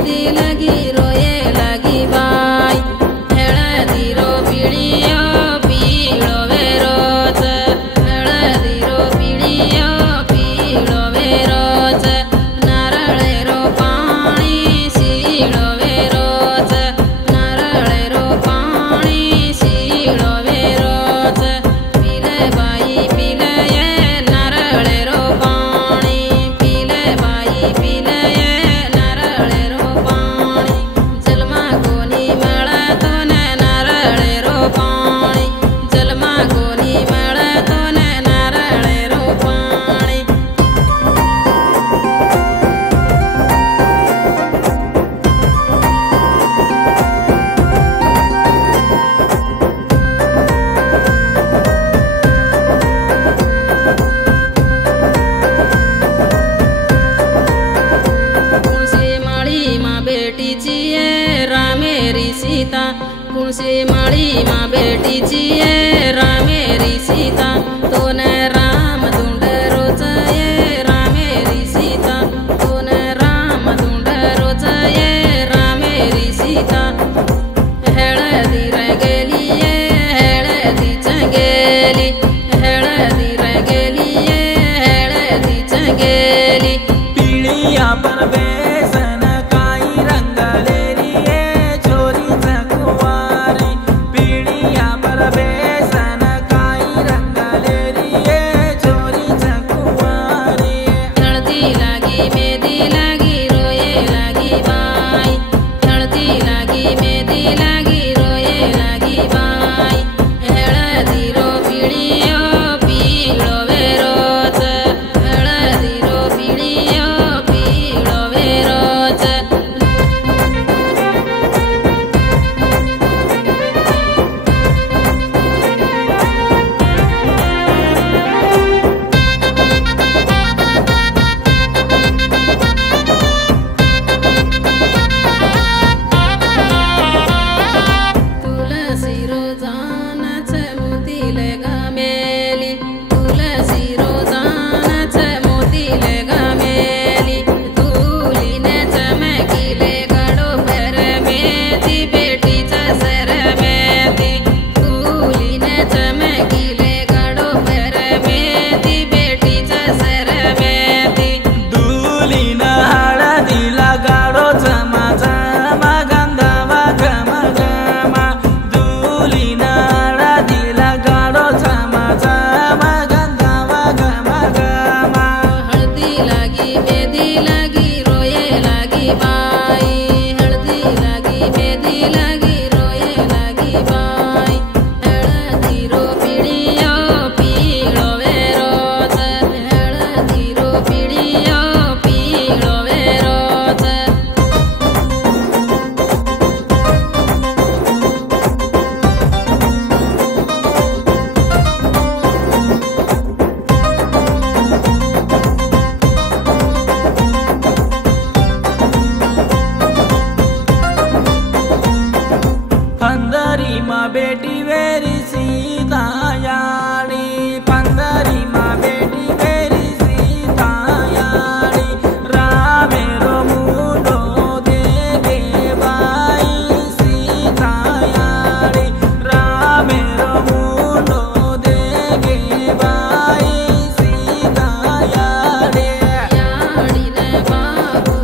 मेदी लगी रोए लगी बाई हळदीरो पीड़ियो पीड़ो वेरोच हळदीरो पीड़ियो पीड़ो वेरोच नारळेरो पाणी सीळो वेरोच नारळेरो पाणी सीळो वेरोच पीले बाई पीले ये नारळेरो पाणी पीले बाई पीले ये नारळेरो पाणी जलमा कोनी मळतो ने नारळेरो पाणी जलमा कोनी मळतो ने नारळेरो पाणी कुणसे माळी मा बेटीची ये रामेरी सीता कुणसे माळी मा बेटीची ये रामेरी सीता तोन राम धुंडरोच ये रामेरी सीता तोन राम धुंडरोच ये रामेरी सीता हळदी रंगेली ये हळदी चंगेली हळदी रंगेली ये हळदी चंगेली पीड़िया पर बेसन काई रंगलेरी ये छोरी कुंवारी पीड़िया पर बेसन काई रंगलेरी ये छोरी कुंवारी हळदी लागी मेदी लागी रोए लागी बाई हळदी लागी मेदी लागी रोए लागी बाई हळदीरो पीड़ियो पीड़ो वेरोच हळदीरो पीड़ियो पीड़ो वेरोच तुलसी रोजानच मोतीले गामेली तुलसी रोजानच मोतीले गामेली तुलीने चमकीले गडो पर मेथी बेटीचा सर मेथी तुलीने चमकीले गडो पर मेथी बेटीचा सर मेथी दूलीन हळदीला गाडो झमा झमा गंधावा घम घम दूलीन हळदीला गाडो झमा झमा गंधावा घम घम हळदी लागी मेदी लागी रोए लागी बाई हळदी लागी मेदी लागी रोए लागी बाई हळदीरो पीड़ियो पीड़ो वेरोच हळदीरो पीड़ियो पीड़ो वेरोच पंदरी मा बेटी वेरी सीता यानी पंदरी मा बेटी वेरी सीता यानी रामेरो मुंडो देगे बाई सीता यानी रामेरो मुंडो देगे बाई सीता यानी याडीने बाबू